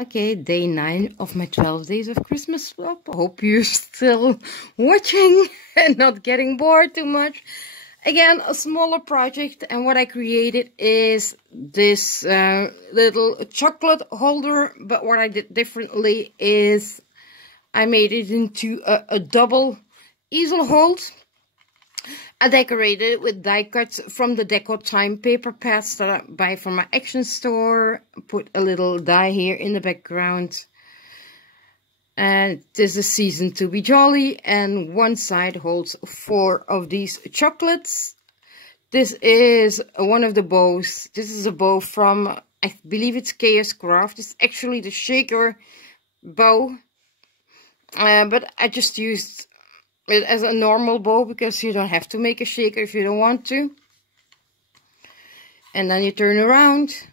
Okay, day 9 of my 12 days of Christmas swap. Hope you're still watching and not getting bored too much. Again, a smaller project, and what I created is this little chocolate holder, but what I did differently is I made it into a double easel hold. I decorated it with die cuts from the Deco Time paper pads that I buy from my Action store. Put a little die here in the background. And this is Season to be Jolly. And one side holds 4 of these chocolates. This is one of the bows. This is a bow from, I believe it's KS Craft. It's actually the shaker bow. But I just used it as a normal bow because you don't have to make a shaker if you don't want to. And then you turn around,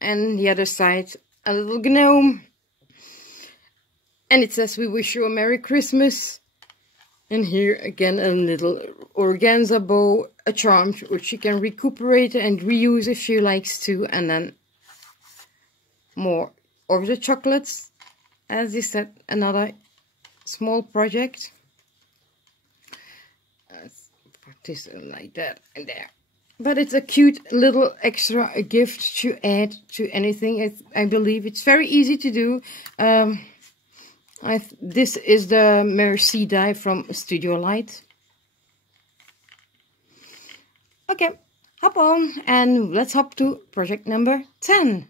and the other side a little gnome, and it says we wish you a Merry Christmas. And here again a little organza bow, a charm which she can recuperate and reuse if she likes to, and then more of the chocolates. As I said, another small project. Let's put this like that and there. But it's a cute little extra gift to add to anything. I believe it's very easy to do. This is the Merci die from Studio Light. Okay, hop on and let's hop to project number 10.